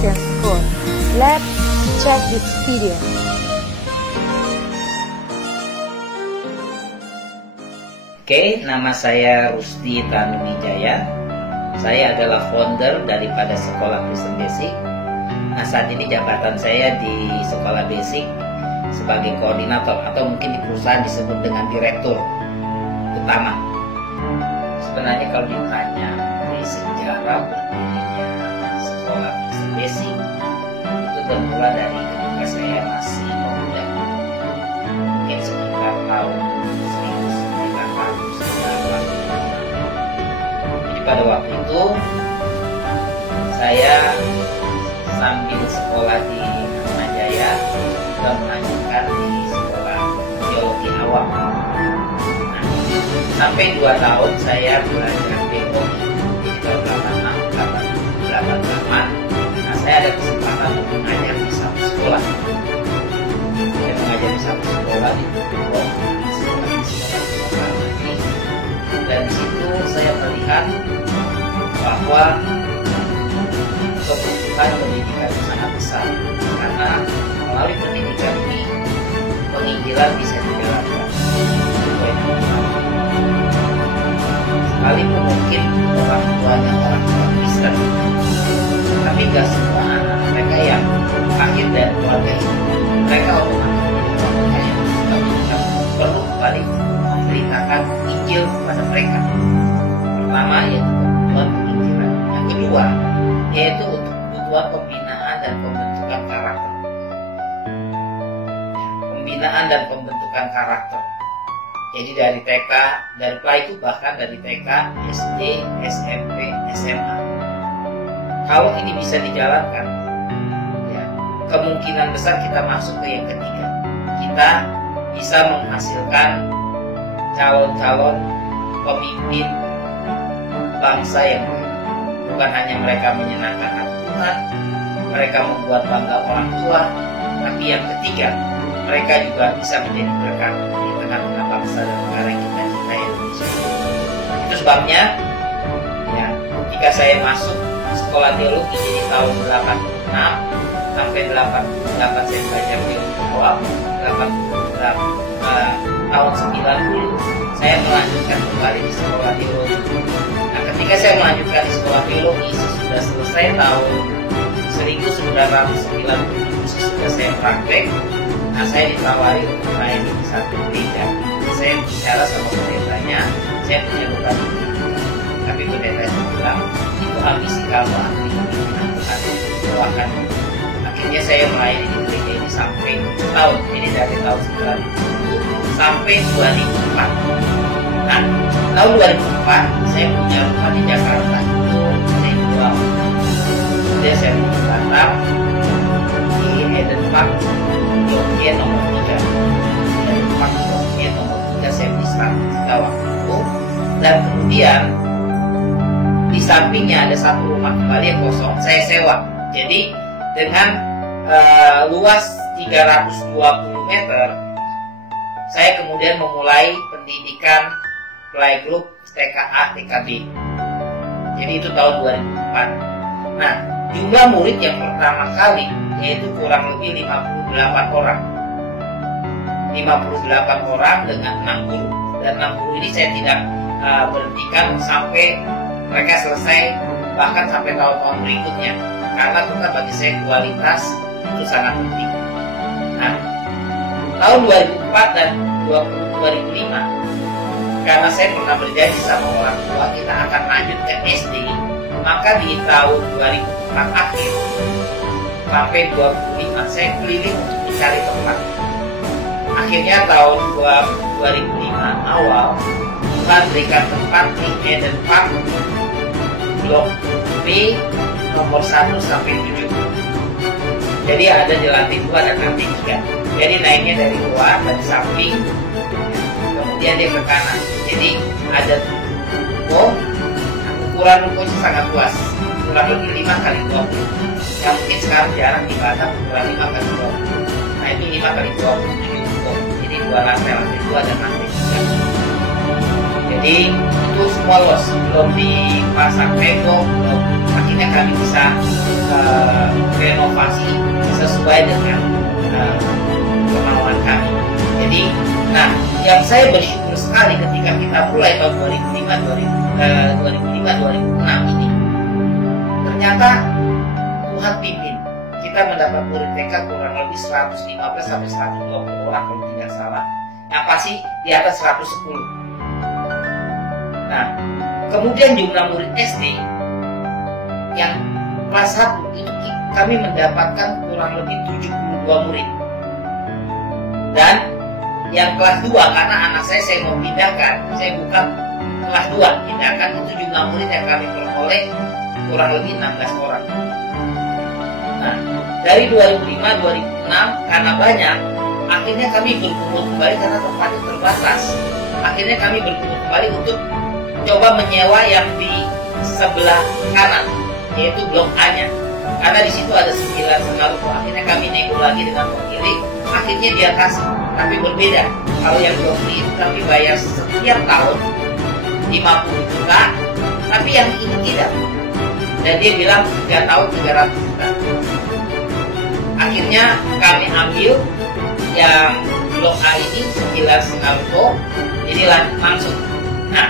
Christian School. Let's check this video. Oke, nama saya Rusdi Tanuwijaya. Saya adalah founder daripada Sekolah Kristen Basic. Nah, saat ini jabatan saya di Sekolah Basic sebagai koordinator, atau mungkin di perusahaan disebut dengan direktur utama. Sebenarnya kalau ditanya dari sejarah berdirinya Sekolah Kristen Basic, itu bermula dari ketika saya masih pemuda, mungkin sekitar tahun 1998. Jadi pada waktu itu saya sambil sekolah di Atmajaya juga melanjutkan di sekolah teologi awam. Nah, sampai 2 tahun saya belajar teologi di tahun 86. Nah, saya ada kesempatan untuk mengajar di satu sekolah. Saya mengajar di satu sekolah di Bogor, sekolah negeri. Dan di situ saya melihat bahwa kebutuhan pendidikan itu sangat besar, karena melalui pendidikan ini penginjilan bisa dijalankan. Sekalipun mungkin orang tuanya orang tua Kristen, tapi gak semua anak mereka yang lahir dari keluarga itu mereka otomatis perlu kembali memberitakan Injil kepada mereka. Pertama yaitu kebutuhan penginjilan, yang kedua yaitu untuk kebutuhan pembinaan dan pembentukan karakter. Pembinaan dan pembentukan karakter. Jadi dari TK, dari itu bahkan dari TK, SD, SMP, SMA. Kalau ini bisa dijalankan, ya, kemungkinan besar kita masuk ke yang ketiga. Kita bisa menghasilkan calon-calon pemimpin bangsa yang baik. Bukan hanya mereka menyenangkan hati Tuhan, mereka membuat bangga orang tua, tapi yang ketiga, mereka juga bisa menjadi berkat di tengah-tengah bangsa dan negara kita Indonesia. Itu sebabnya, ya, ketika saya masuk sekolah teologi jadi tahun 86 sampai 88 saya belajar teologi awal, 88 tahun 90 saya melanjutkan kembali di sekolah teologi. Nah, ketika saya melanjutkan di sekolah teologi sesudah selesai tahun 1997 sesudah saya praktek, nah saya ditawari untuk melayani di satu gereja. Saya bicara sama pendetanya, saya punya beban, tapi pendetanya bilang itu ambisi kamu, ambisi Tuhan. Akhirnya saya melayani di gereja ini sampai tahun ini, dari tahun 1990 sampai 2004. Nah, tahun 2004 saya punya rumah di Jakarta, itu saya jual. Kemudian saya datang di Eden Park, Blok E nomor 3. Eden Park Blok E nomor 3 saya beli 100 juta waktu itu. Dan kemudian di sampingnya ada satu rumah kembali yang kosong, saya sewa. Jadi dengan luas 320 meter, saya kemudian memulai pendidikan playgroup TKA TKB. Jadi itu tahun 2004. Nah, jumlah murid yang pertama kali yaitu kurang lebih 58 orang. 58 orang dengan 6 guru. Dan 6 guru ini saya tidak berhentikan sampai mereka selesai, bahkan sampai tahun-tahun berikutnya. Karena bukan bagi saya kualitas itu sangat penting. Nah, tahun 2004 dan 2005, karena saya pernah berjanji sama orang tua kita akan lanjut ke SD, maka di tahun 2004 akhir sampai 2005 saya keliling untuk mencari tempat. Akhirnya tahun 2005 awal Tuhan berikan tempat di Eden Park Blok B nomor 1 sampai 7. Jadi ada di lantai 2 dan lantai 3. Jadi naiknya dari luar, dari samping, kemudian dia ke kanan. Jadi ada ruko, ukuran rukonya sangat luas, kurang lebih 5 kali 20. Yang mungkin sekarang jarang di Batam, ukuran 5 kali 20. Nah ini 5 kali 27 ruko. Jadi 2 lantai 2 dan lantai 3. Jadi itu semua luas, belum dipasang tembok, belum. Akhirnya akhirnya kami bisa renovasi sesuai dengan kemauan kami. Jadi, nah, yang saya bersyukur sekali ketika kita mulai tahun 2005-2006 ini, ternyata Tuhan pimpin. Kita mendapat murid TK kurang lebih 115 sampai 120 orang kalau tidak salah. Yang pasti di atas 110. Nah, kemudian jumlah murid SD yang kelas 1 itu kami mendapatkan kurang lebih 72 murid. Dan yang kelas 2, karena anak saya mau pindahkan, saya buka kelas 2, pindahkan, itu jumlah murid yang kami peroleh kurang lebih 16 orang. Nah, dari 2005-2006 karena banyak, akhirnya kami berkumpul kembali karena tempatnya terbatas. Akhirnya kami berkumpul kembali untuk coba menyewa yang di sebelah kanan, yaitu blok A-nya. Karena di situ ada 9,5 ruko. Akhirnya kami nego lagi dengan pemilik. Akhirnya dia kasih, tapi berbeda. Kalau yang blok B itu kami bayar setiap tahun 50 juta, tapi yang ini tidak. Dan dia bilang 3 tahun 300 juta. Akhirnya kami ambil yang blok A ini 9,5 ruko, jadi langsung. Nah,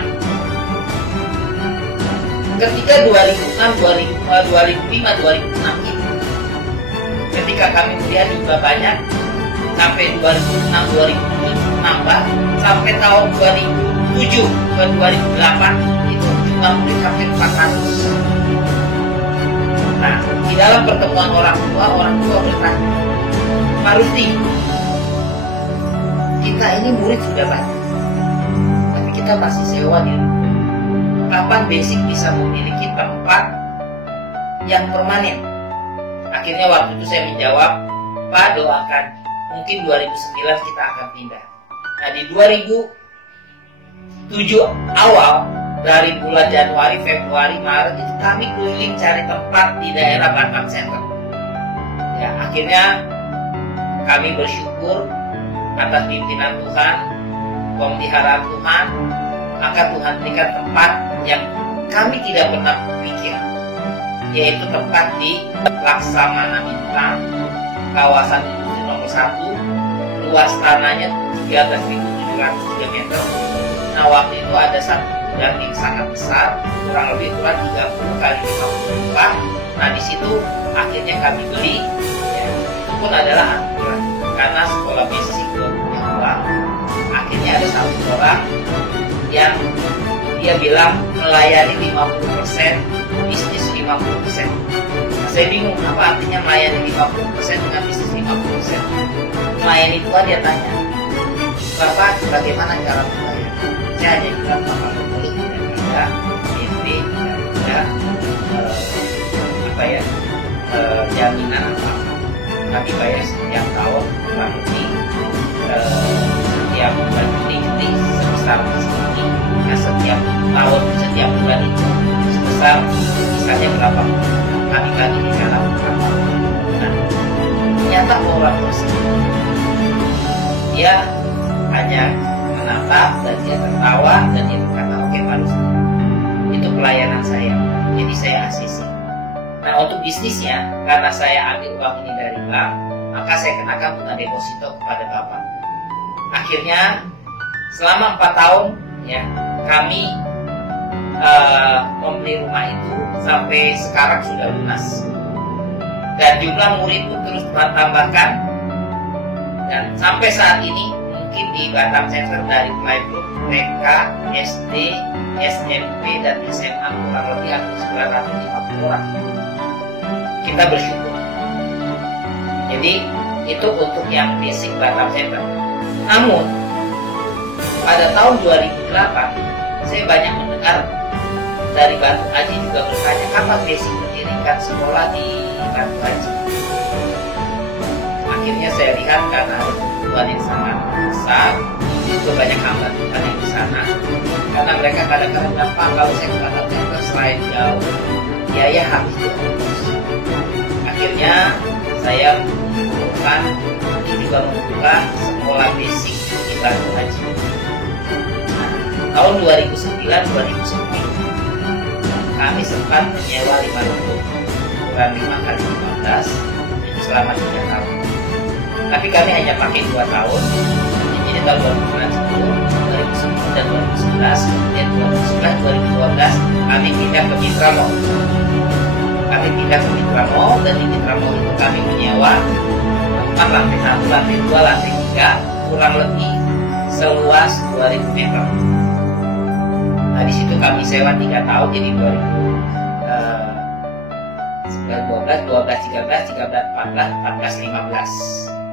ketika 2005-2006 itu, ketika kami melihat juga banyak, sampai 2006-2007 nambah, sampai tahun 2007 ke 2008 itu jumlah murid sampai 400. Nah, di dalam pertemuan orang tua bertanya, Pak Rusdi, kita ini murid sudah banyak, tapi kita masih sewa di rumah. Kapan Basic bisa memiliki tempat yang permanen? Akhirnya waktu itu saya menjawab, Pak, doakan, mungkin 2009 kita akan pindah. Nah, di 2007 awal, dari bulan Januari, Februari, Maret itu kami keliling cari tempat di daerah Batam Center. Ya, akhirnya kami bersyukur atas pimpinan Tuhan, pemeliharaan Tuhan, maka Tuhan berikan tempat yang kami tidak pernah pikir, yaitu tempat di Laksamana Bintang, kawasan industri nomor 1, luas tanahnya 13.703 meter. Nah, waktu itu ada satu gudang yang sangat besar, kurang 30 kali 50 juta. Nah, di situ akhirnya kami beli, ya, itu pun adalah aturan karena sekolah basic belum punya uang. Akhirnya ada satu orang yang dia bilang melayani 50%, bisnis 50%. Nah, saya bingung apa artinya melayani 50% dengan bisnis 50%. Melayani Tuhan, dia tanya, Bapak bagaimana cara membayar? Saya hanya bilang Bapak memilih tidak ada DP, tidak ada jaminan apa. Kami bayar setiap tahun kurang lebih setiap bulan Juli sebesar segini. Nah, setiap tahun, setiap bulan itu sebesar misalnya berapa, kami bagi di dalam berapa. Nah, ternyata orang tersebut dia hanya menatap dan dia tertawa dan dia berkata, oke Pak Rusdi, itu pelayanan saya, jadi saya asisi. Nah, untuk bisnisnya, karena saya ambil uang ini dari bank, maka saya kenakan bunga deposito kepada Bapak. Akhirnya selama 4 tahun ya kami membeli rumah itu sampai sekarang sudah lunas, dan jumlah murid pun terus tambahkan, dan sampai saat ini mungkin di Batam Center dari playgroup, TK, SD, SMP dan SMA kurang lebih hampir 950 orang. Kita bersyukur. Jadi itu untuk yang basic Batam Center. Namun pada tahun 2008 saya banyak mendengar dari Batu Haji juga bertanya, kapan basic mendirikan sekolah di Batu Haji? Akhirnya saya lihat karena ada kebutuhan yang sangat besar, juga banyak hamba Tuhan yang di sana. Karena mereka kadang-kadang bilang, Pak, kalau saya ke Batam Center selain jauh, biaya habis terus. Akhirnya saya menemukan untuk juga membuka sekolah basic di Batu Haji. Nah, tahun 2009-2010 kami sempat menyewa 5 lembur, kurang 5 kali 15, itu selama 3 tahun. Tapi kami hanya pakai 2 tahun, jadi tahun 2010, 2010 dan 2011, kemudian 2011, 2012 kami pindah ke Mitra Mall. Kami pindah ke Mitra Mall, dan di Mitra Mall itu kami menyewa tempat lantai 1, lantai 2, lantai 3, kurang lebih seluas 2000 meter. Nah, di situ kami sewa 3 tahun, jadi 2012, 12, 13, 14, 14, 15.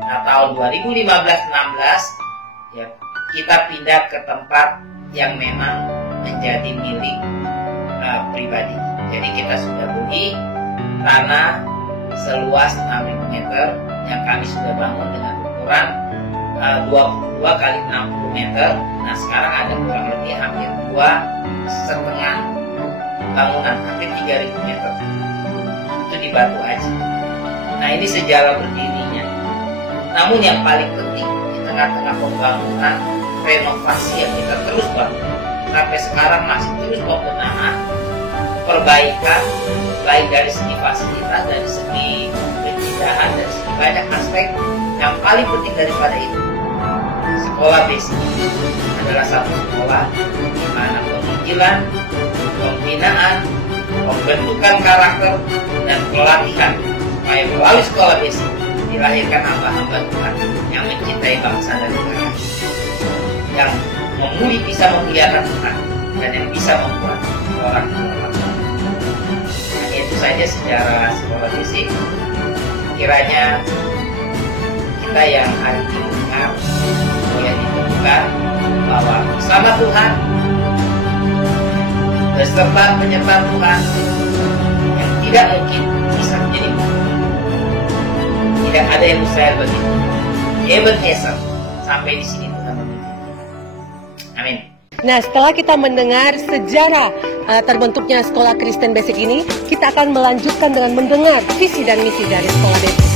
Nah, tahun 2015-16 ya kita pindah ke tempat yang memang menjadi milik pribadi. Jadi kita sudah beli tanah seluas 6.000 meter yang kami sudah bangun dengan ukuran 22 kali 60 meter. Nah, sekarang ada kurang lebih hampir 2,5 bangunan, hampir 3.000 meter. Itu di Batu Aji. Nah, ini sejarah berdirinya. Namun yang paling penting, di tengah-tengah pembangunan renovasi yang kita terus bangun, sampai sekarang masih terus pembenahan, perbaikan, baik dari segi fasilitas, dari segi pencegahan, dari segi banyak aspek. Yang paling penting daripada itu, sekolah basic adalah satu sekolah di mana penginjilan, pembinaan, pembentukan karakter, dan pelatihan supaya melalui sekolah basic dilahirkan hamba-hamba Tuhan yang mencintai bangsa dan negara, yang bisa memuliakan Tuhan, dan yang bisa membuat orang bermanfaat. Nah, itu saja sejarah sekolah basic. Kiranya kita yang hari ini mendengar boleh ditemukan bahwa bersama Tuhan, beserta penyertaan Tuhan, yang tidak mungkin bisa menjadi mungkin. Tidak ada yang mustahil begitu. Ebenezer, sampai di sini Tuhan memimpin. Amin. Nah, setelah kita mendengar sejarah terbentuknya sekolah Kristen Basic ini, kita akan melanjutkan dengan mendengar visi dan misi dari sekolah Basic.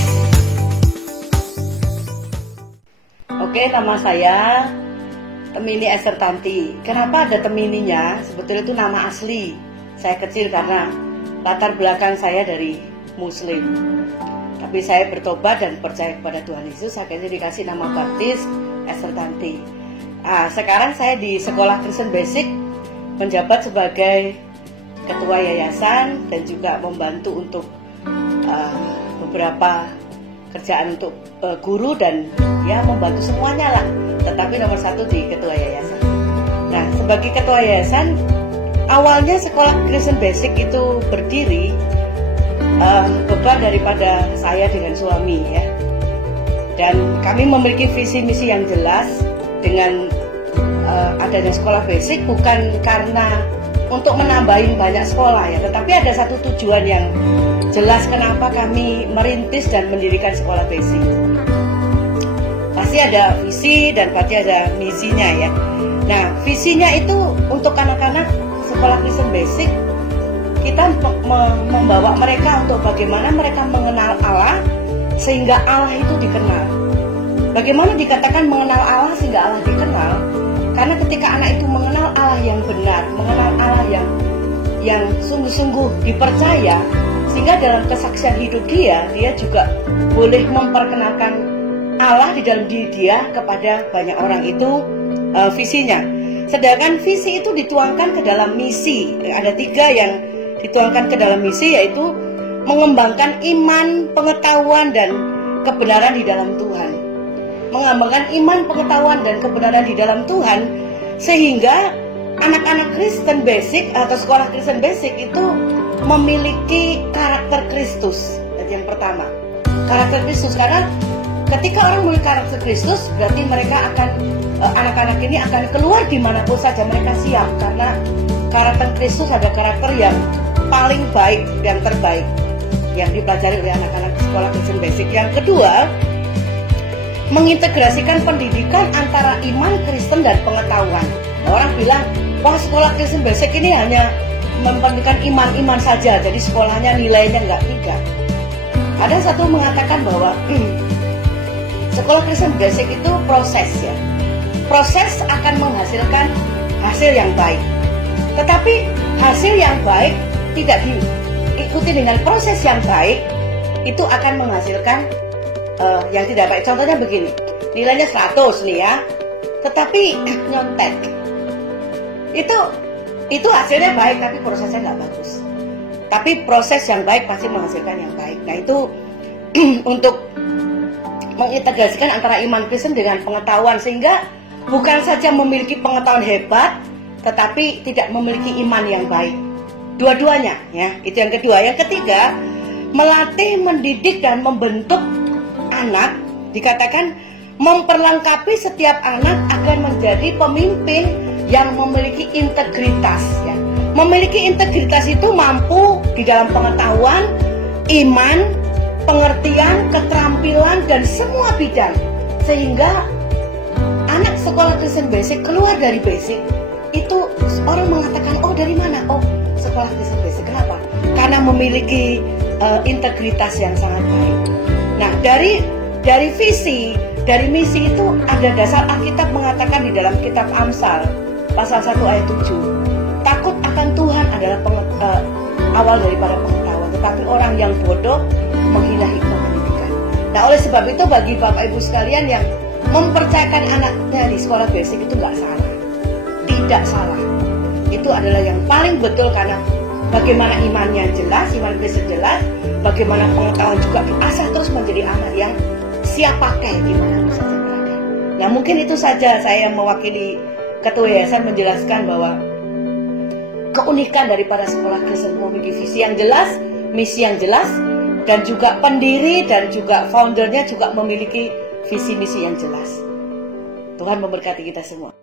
Oke, nama saya Temini Esther Tanti. Kenapa ada Temininya? Sebetulnya itu nama asli. Saya kecil karena latar belakang saya dari Muslim. Tapi saya bertobat dan percaya kepada Tuhan Yesus, akhirnya dikasih nama baptis Esther Tanti. Sekarang saya di sekolah Kristen Basic menjabat sebagai ketua yayasan dan juga membantu untuk beberapa kerjaan untuk guru dan ya membantu semuanya lah. Tetapi nomor 1 di ketua yayasan. Nah, sebagai ketua yayasan, awalnya sekolah Kristen Basic itu berdiri beban daripada saya dengan suami ya. Dan kami memiliki visi misi yang jelas dengan adanya sekolah basic, bukan karena untuk menambahin banyak sekolah ya, tetapi ada satu tujuan yang jelas kenapa kami merintis dan mendirikan sekolah basic. Pasti ada visi dan pasti ada misinya ya. Nah, visinya itu untuk anak-anak sekolah Kristen Basic, kita membawa mereka untuk bagaimana mereka mengenal Allah sehingga Allah itu dikenal. Bagaimana dikatakan mengenal Allah sehingga Allah dikenal? Karena ketika anak itu mengenal Allah yang benar, mengenal Allah yang sungguh-sungguh dipercaya, sehingga dalam kesaksian hidup dia juga boleh memperkenalkan Allah di dalam diri dia kepada banyak orang. Itu visinya. Sedangkan visi itu dituangkan ke dalam misi. Ada 3 yang dituangkan ke dalam misi, yaitu mengembangkan iman, pengetahuan, dan kebenaran di dalam Tuhan. Mengembangkan iman, pengetahuan, dan kebenaran di dalam Tuhan, sehingga anak-anak Kristen Basic atau sekolah Kristen Basic itu memiliki karakter Kristus. Jadi yang pertama, karakter Kristus. Karena ketika orang memiliki karakter Kristus, berarti mereka akan, anak-anak ini akan keluar dimanapun saja mereka siap. Karena karakter Kristus ada karakter yang paling baik dan terbaik yang dipelajari oleh anak-anak sekolah Kristen Basic. Yang kedua, mengintegrasikan pendidikan antara iman Kristen dan pengetahuan. Orang bilang, wah sekolah Kristen Basic ini hanya mempentingkan iman-iman saja, jadi sekolahnya nilainya nggak tiga. Ada satu mengatakan bahwa sekolah Kristen Basic itu proses ya. Proses akan menghasilkan hasil yang baik. Tetapi hasil yang baik tidak diikuti dengan proses yang baik, itu akan menghasilkan yang tidak baik. Contohnya begini, nilainya 100 nih ya, tetapi nyontek. Itu hasilnya baik, tapi prosesnya nggak bagus. Tapi proses yang baik pasti menghasilkan yang baik. Nah itu untuk mengintegrasikan antara iman Kristen dengan pengetahuan, sehingga bukan saja memiliki pengetahuan hebat, tetapi tidak memiliki iman yang baik. Dua-duanya, ya. Itu yang kedua. Yang ketiga, melatih, mendidik dan membentuk anak, dikatakan memperlengkapi setiap anak agar menjadi pemimpin yang memiliki integritas, ya. Memiliki integritas itu mampu di dalam pengetahuan, iman, pengertian, keterampilan dan semua bidang, sehingga anak sekolah Kristen Basic keluar dari basic itu orang mengatakan, oh dari mana? Oh sekolah Kristen Basic. Kenapa? Karena memiliki integritas yang sangat baik. Nah dari visi, dari misi itu ada dasar Alkitab mengatakan di dalam kitab Amsal pasal 1 ayat 7, takut akan Tuhan adalah awal daripada pengetahuan, tetapi orang yang bodoh menghina hikmah pendidikan. Nah oleh sebab itu bagi Bapak Ibu sekalian yang mempercayakan anaknya di sekolah basic itu nggak salah, tidak salah. Itu adalah yang paling betul, karena bagaimana imannya jelas, iman Kristen jelas, bagaimana pengetahuan juga diasah terus menjadi anak yang siap pakai di mana saja berada. Nah mungkin itu saja saya mewakili Ketua Yayasan menjelaskan bahwa keunikan daripada sekolah Kristen memiliki visi yang jelas, misi yang jelas, dan juga pendiri dan juga foundernya juga memiliki visi misi yang jelas. Tuhan memberkati kita semua.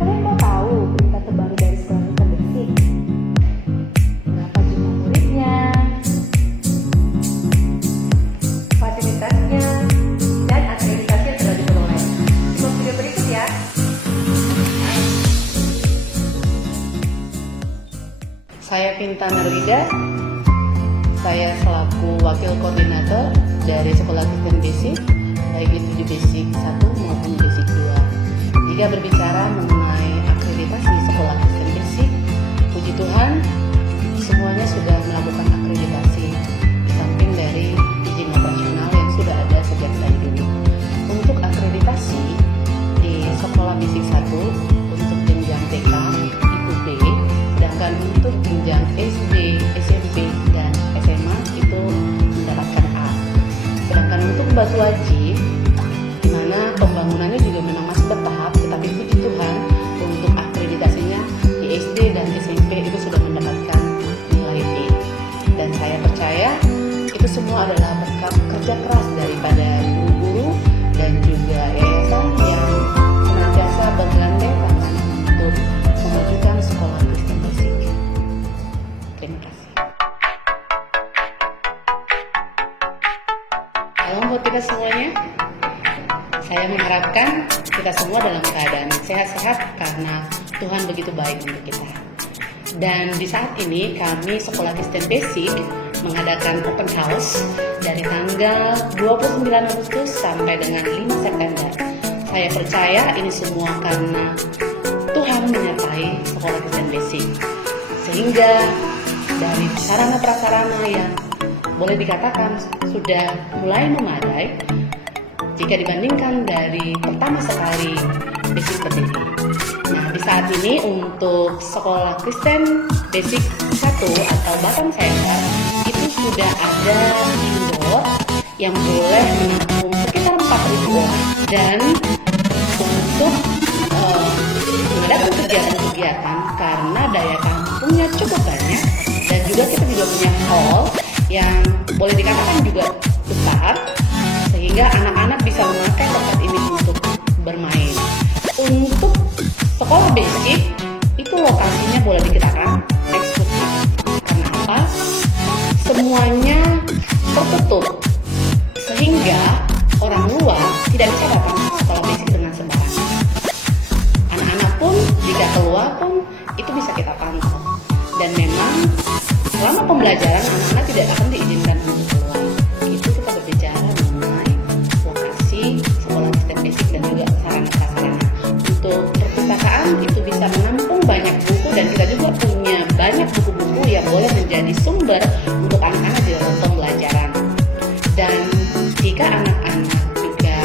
Kalian mau tahu berita terbaru dari sekolah Kristen Basic? Berapa jumlah muridnya, fasilitasnya, dan akreditasi yang telah diperoleh? Simak video berikut ya. Saya Pinta Narwida, saya selaku Wakil Koordinator dari Sekolah Kristen Basic, baik itu di Basic 1 maupun Basic 2. Jika berbicara mengenai akreditasi Sekolah Kristen Basic, puji Tuhan, semuanya sudah melakukan akreditasi, di samping dari izin operasional yang sudah ada sejak dari dulu. Untuk akreditasi di Sekolah Basic 1, untuk jenjang TK, itu B, sedangkan untuk jenjang SD, SMP, dan SMA itu mendapatkan A. Sedangkan untuk batu wajib, di mana pembangunannya juga memang masih bertahap, tetapi puji Tuhan untuk akreditasinya di SD dan SMP itu sudah mendapatkan nilai B. Dan saya percaya itu semua adalah berkat kerja keras daripada guru-guru dan juga yayasan yang senantiasa bergandeng tangan untuk memajukan sekolah Kristen Basic. Terima kasih. Salam buat kita semuanya. Saya mengharapkan kita semua dalam keadaan sehat-sehat karena Tuhan begitu baik untuk kita. Dan di saat ini kami Sekolah Kristen Basic mengadakan open house dari tanggal 29 Agustus sampai dengan 5 September. Saya percaya ini semua karena Tuhan menyertai Sekolah Kristen Basic. Sehingga dari sarana prasarana yang boleh dikatakan sudah mulai memadai jika dibandingkan dari pertama sekali Basic berdiri. Nah, di saat ini untuk Sekolah Kristen Basic 1 atau Batam Center itu sudah ada indoor yang boleh menampung sekitar 4.000 orang. Dan untuk mengadakan kegiatan-kegiatan karena daya tampungnya cukup banyak, dan juga kita juga punya hall yang boleh dikatakan juga besar, sehingga anak-anak bisa memakai tempat ini untuk bermain. Untuk sekolah basic itu lokasinya boleh dikatakan eksklusif. Karena apa? Semuanya tertutup, sehingga orang luar tidak bisa datang ke sekolah basic dengan sembarangan. Anak-anak pun jika keluar pun itu bisa kita pantau. Dan memang selama pembelajaran anak-anak tidak akan diizinkan untuk keluar. Itu kita berbicara mengenai lokasi sekolah Kristen Basic dan juga sarana prasarana. Untuk perpustakaan itu bisa menampung dan kita juga punya banyak buku-buku yang boleh menjadi sumber untuk anak-anak di dalam pembelajaran. Dan jika anak-anak juga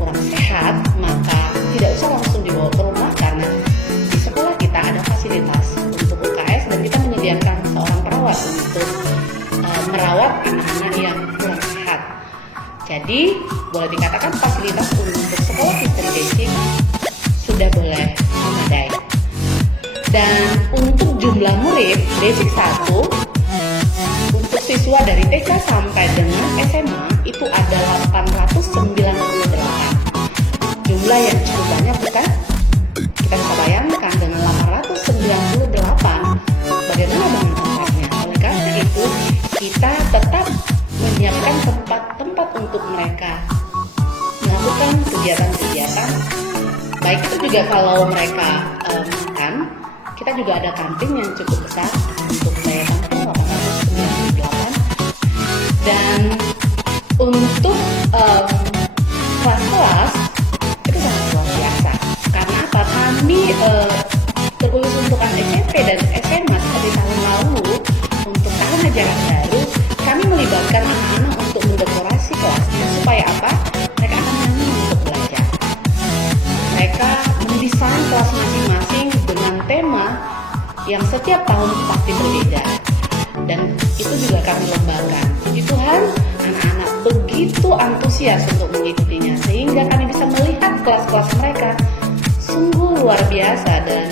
kurang sehat, maka tidak usah langsung dibawa ke rumah, karena di sekolah kita ada fasilitas untuk UKS dan kita menyediakan seorang perawat untuk merawat anak-anak yang kurang sehat. Jadi boleh dikatakan fasilitas untuk sekolah Kristen Basic sudah boleh memadai. Dan untuk jumlah murid Basic 1 untuk siswa dari TK sampai dengan SMA itu ada 898. Jumlah yang cukup banyak, bukan? Kita bisa bayangkan dengan 898 bagaimana dengan tempatnya. Oleh karena itu kita tetap menyiapkan tempat-tempat untuk mereka melakukan kegiatan-kegiatan. Baik itu juga kalau mereka makan, kita juga ada kantin yang cukup besar untuk daya tampung 898. Dan untuk kelas-kelas itu sangat luar biasa. Karena apa? Kami terkhusus untuk SMP dan SMA seperti tahun lalu, untuk tahun ajaran baru, kami melibatkan anak-anak untuk mendekorasi kelasnya supaya apa? Mereka akan nyaman untuk belajar. Mereka mendesain kelas masing-masing dengan tema yang setiap tahun pasti berbeda. Dan itu juga kami lombakan. Puji Tuhan, anak-anak begitu antusias untuk mengikutinya, sehingga kami bisa melihat kelas-kelas mereka sungguh luar biasa, dan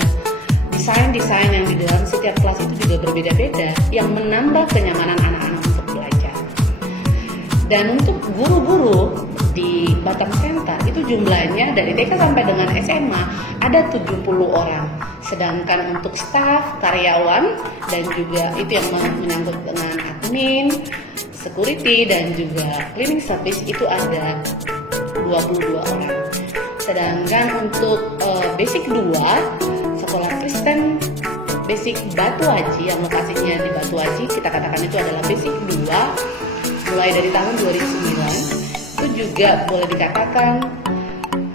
desain-desain yang di dalam setiap kelas itu juga berbeda-beda yang menambah kenyamanan anak-anak untuk belajar. Dan untuk guru-guru di Batam Center itu jumlahnya dari TK sampai dengan SMA ada 70 orang. Sedangkan untuk staf, karyawan, dan juga itu yang menyangkut dengan admin, security, dan juga cleaning service itu ada 22 orang. Sedangkan untuk Basic 2, Sekolah Kristen Basic Batu Haji yang lokasinya di Batu Haji, kita katakan itu adalah Basic 2, mulai dari tahun 2009, itu juga boleh dikatakan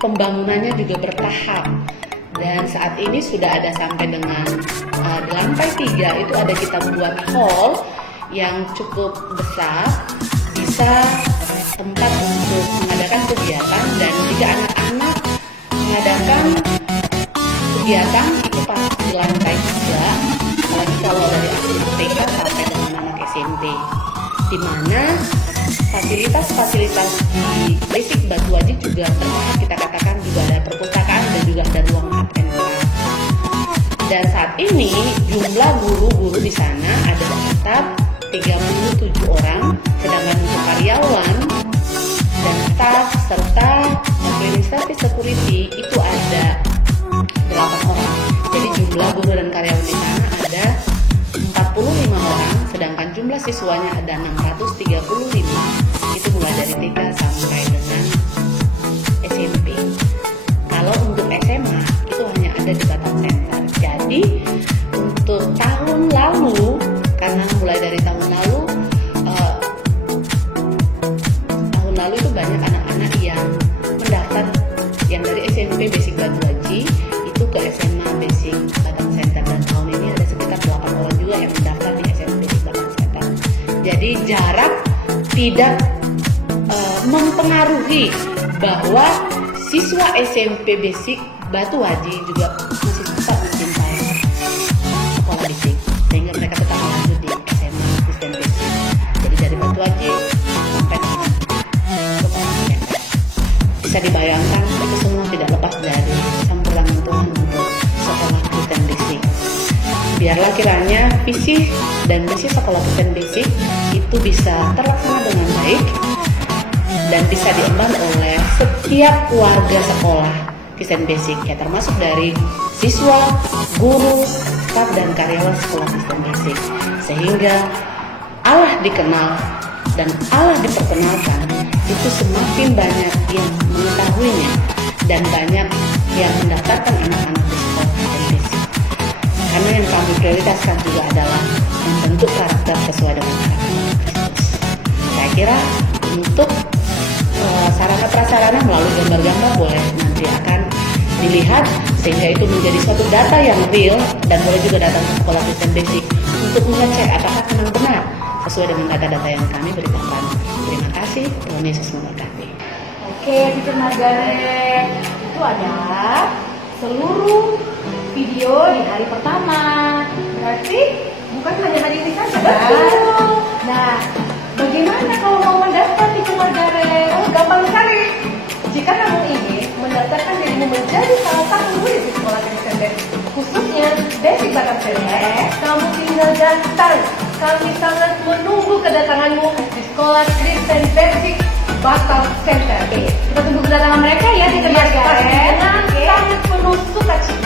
pembangunannya juga bertahap. Dan saat ini sudah ada sampai dengan di lantai 3 itu ada kita buat hall yang cukup besar, bisa tempat untuk mengadakan kegiatan. Dan jika anak-anak mengadakan kegiatan itu pasti di lantai 3, apalagi kalau dari anak TK sampai dengan anak SMP, di mana fasilitas-fasilitas di Basic Batu Haji juga terlihat, kita katakan juga ada perpustakaan dan juga ada ruang art and craft. Dan saat ini jumlah guru-guru di sana ada sekitar 37 orang, sedangkan untuk karyawan dan staf serta cleaning service security itu ada 8 orang. Jadi jumlah guru dan karyawan di sana ada 45 orang, sedangkan jumlah siswanya ada 635. Itu mulai dari TK sampai dengan SMP. Kalau untuk SMA itu hanya ada di Batam Center. Jadi untuk tahun lalu, karena mulai dari tahun lalu itu banyak anak-anak yang mendaftar yang dari SMP Basic Batu Haji itu ke SMA Basic Batam Center, dan tahun ini ada sekitar 8 orang juga yang mendaftar di SMA Basic Batam Center. Jadi jarak tidak mempengaruhi bahwa siswa SMP Basic Batu Haji juga masih tetap mencintai sekolah Basic, sehingga mereka tetap lanjut di SMA Kristen Basic. Jadi dari Batu Haji sampai dengan sekolah Center. Bisa dibayangkan itu semua tidak lepas dari campur-tangan Tuhan untuk sekolah Kristen Basic. Biarlah kiranya visi dan misi sekolah Kristen Basic itu bisa terlaksana dengan baik dan bisa diemban oleh setiap warga sekolah Kristen Basic, ya termasuk dari siswa, guru, staf, dan karyawan sekolah Kristen Basic, sehingga Allah dikenal dan Allah diperkenalkan. Itu semakin banyak yang mengetahuinya dan banyak yang mendaftarkan anak-anak di sekolah Kristen Basic. Karena yang kami prioritaskan juga adalah membentuk karakter sesuai dengan karakter Kristus. Saya kira untuk sarana prasarana melalui gambar-gambar boleh nanti akan dilihat sehingga itu menjadi suatu data yang real dan boleh juga datang ke sekolah Kristen Basic untuk mengecek apakah memang benar sesuai dengan data-data yang kami berikan. Terima kasih, Tuhan Yesus memberkati. Oke, Teacher Margaret, itu adalah seluruh video di hari pertama. Berarti bukan hanya hari ini saja, kan? Betul. Nah, bagaimana kalau mau mendaftar, Teacher Margaret? Oh, gampang sekali. Jika kamu ingin mendaftarkan dirimu menjadi salah satu murid di sekolah Kristen Basic, khususnya Basic Batam CDS, kamu tinggal datang. Kami sangat menunggu kedatanganmu di sekolah Kristen Basic Batam Center. Kita tunggu kedatangan mereka ya, Teacher Margaret. Sangat penuh sukacita.